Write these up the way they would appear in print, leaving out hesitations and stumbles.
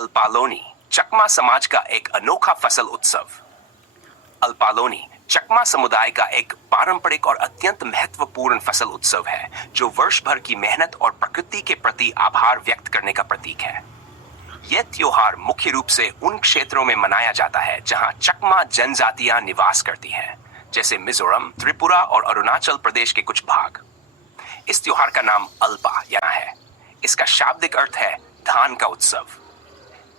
अल्पालोनी चकमा समाज का एक अनोखा फसल उत्सव। अल्पालोनी चकमा समुदाय का एक पारंपरिक और अत्यंत महत्वपूर्ण फसल उत्सव है जो वर्ष भर की मेहनत और प्रकृति के प्रति आभार व्यक्त करने का प्रतीक है। यह त्योहार मुख्य रूप से उन क्षेत्रों में मनाया जाता है जहां चकमा जनजातियां निवास करती हैं, जैसे मिजोरम, त्रिपुरा और अरुणाचल प्रदेश के कुछ भाग। इस त्योहार का नाम अल्पा यहाँ है। इसका शाब्दिक अर्थ है धान का उत्सव।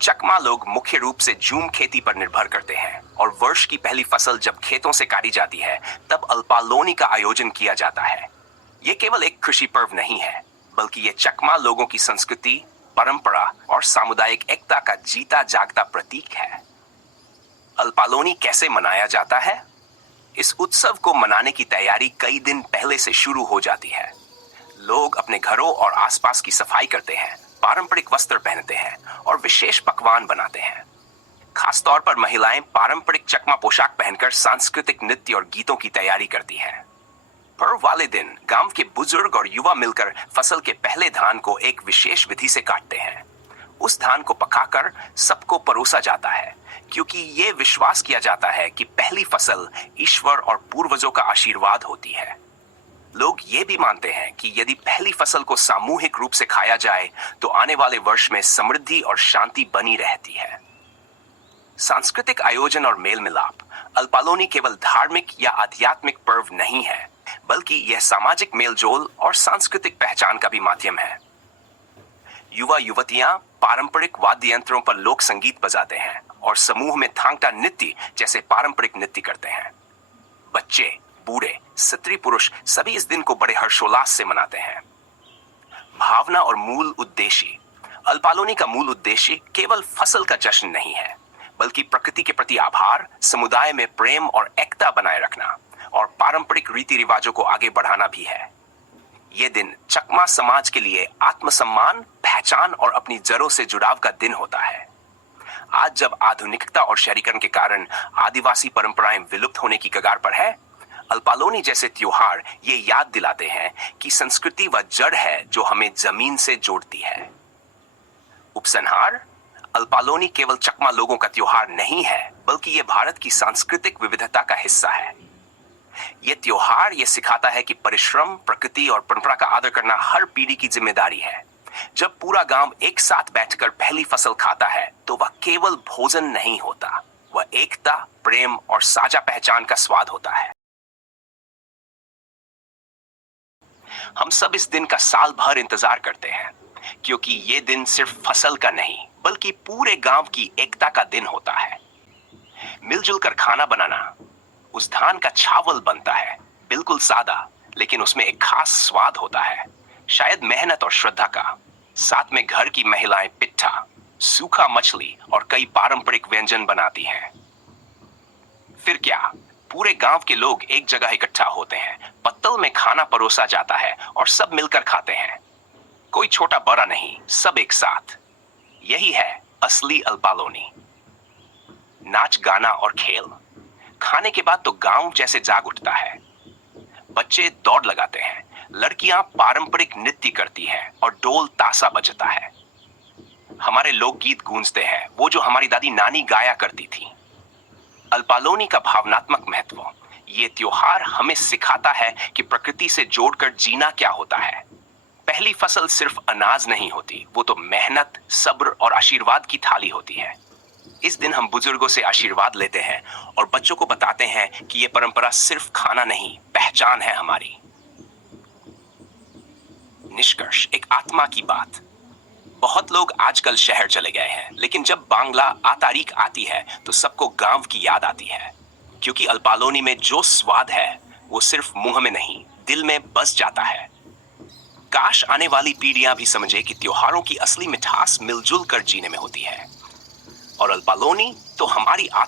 चकमा लोग मुख्य रूप से झूम खेती पर निर्भर करते हैं और वर्ष की पहली फसल जब खेतों से काटी जाती है तब अल्पालोनी का आयोजन किया जाता है। ये केवल एक खुशी पर्व नहीं है, बल्कि ये चकमा लोगों की संस्कृति, परंपरा और सामुदायिक एकता का जीता जागता प्रतीक है। अल्पालोनी कैसे मनाया जाता है? इस उत्सव को मनाने की तैयारी कई दिन पहले से शुरू हो जाती है। लोग अपने घरों और आसपास की सफाई करते हैं, पारंपरिक वस्त्र पहनते हैं और विशेष पकवान बनाते हैं। खासतौर पर महिलाएं पारंपरिक चकमा पोशाक पहनकर सांस्कृतिक नृत्य और गीतों की तैयारी करती हैं। पर्व वाले दिन गांव के बुजुर्ग और युवा मिलकर फसल के पहले धान को एक विशेष विधि से काटते हैं। उस धान को पकाकर सबको परोसा जाता है, क्योंकि ये विश्वास किया जाता है कि पहली फसल ईश्वर और पूर्वजों का आशीर्वाद होती है। लोग ये भी मानते हैं कि यदि पहली फसल को सामूहिक रूप से खाया जाए तो आने वाले वर्ष में समृद्धि और शांति बनी रहती है। सांस्कृतिक आयोजन और मेल मिलाप। अल्पालोनी केवल धार्मिक या आध्यात्मिक पर्व नहीं है, बल्कि यह सामाजिक मेलजोल और सांस्कृतिक पहचान का भी माध्यम है। युवा युवतियां पारंपरिक वाद्य यंत्रों पर लोक संगीत बजाते हैं और समूह में थांगटा नृत्य जैसे पारंपरिक नृत्य करते हैं। बच्चे, बूढ़े, स्त्री पुरुष सभी इस दिन को बड़े हर्षोल्लास से मनाते हैं। भावना और मूल उद्देश्य। अल्पालोनी का मूल उद्देश्य केवल फसल का जश्न नहीं है, बल्कि प्रकृति के प्रति आभार, समुदाय में प्रेम और एकता बनाए रखना और पारंपरिक रीति रिवाजों को आगे बढ़ाना भी है। यह दिन चकमा समाज के लिए आत्मसम्मान, पहचान और अपनी जड़ों से जुड़ाव का दिन होता है। आज जब आधुनिकता और शहरीकरण के कारण आदिवासी परंपराएं विलुप्त होने की कगार पर है, अल्पालोनी जैसे त्योहार ये याद दिलाते हैं कि संस्कृति वह जड़ है जो हमें जमीन से जोड़ती है। उपसंहार। अल्पालोनी केवल चकमा लोगों का त्योहार नहीं है, बल्कि ये भारत की सांस्कृतिक विविधता का हिस्सा है। ये त्योहार ये सिखाता है कि परिश्रम, प्रकृति और परंपरा का आदर करना हर पीढ़ी की जिम्मेदारी है। जब पूरा गांव एक साथ बैठकर पहली फसल खाता है तो वह केवल भोजन नहीं होता, वह एकता, प्रेम और साझा पहचान का स्वाद होता है। हम सब इस दिन का साल भर इंतजार करते हैं, क्योंकि ये दिन सिर्फ फसल का नहीं, बल्कि पूरे गांव की एकता का दिन होता है। मिलजुल कर खाना बनाना। उस धान का चावल बनता है, बिल्कुल सादा, लेकिन उसमें एक खास स्वाद होता है, शायद मेहनत और श्रद्धा का। साथ में घर की महिलाएं पिट्ठा, सूखा मछली और कई पारंपरिक व्यंजन बनाती हैं। फिर क्या, पूरे गांव के लोग एक जगह इकट्ठा होते हैं, पत्तल में खाना परोसा जाता है और सब मिलकर खाते हैं। कोई छोटा बड़ा नहीं, सब एक साथ। यही है असली अल्पालोनी। नाच, गाना और खेल। खाने के बाद तो गांव जैसे जाग उठता है। बच्चे दौड़ लगाते हैं, लड़कियां पारंपरिक नृत्य करती हैं और ढोल ताशा बजता है। हमारे लोकगीत गूंजते हैं, वो जो हमारी दादी नानी गाया करती थी। अल्पालोनी का भावनात्मक महत्व। ये त्योहार हमें सिखाता है कि प्रकृति से जोड़कर जीना क्या होता है। पहली फसल सिर्फ अनाज नहीं होती, वो तो मेहनत, सब्र और आशीर्वाद की थाली होती है। इस दिन हम बुजुर्गों से आशीर्वाद लेते हैं और बच्चों को बताते हैं कि ये परंपरा सिर्फ खाना नहीं, पहचान है हमारी। निष्कर्ष। एक आत्मा की बात। बहुत लोग आजकल शहर चले गए हैं, लेकिन जब बांग्ला आ तारीख आती है तो सबको गांव की याद आती है, क्योंकि अल्पालोनी में जो स्वाद है वो सिर्फ मुंह में नहीं, दिल में बस जाता है। काश आने वाली पीढ़ियां भी समझे कि त्योहारों की असली मिठास मिलजुल कर जीने में होती है, और अल्पालोनी तो हमारी आत्मा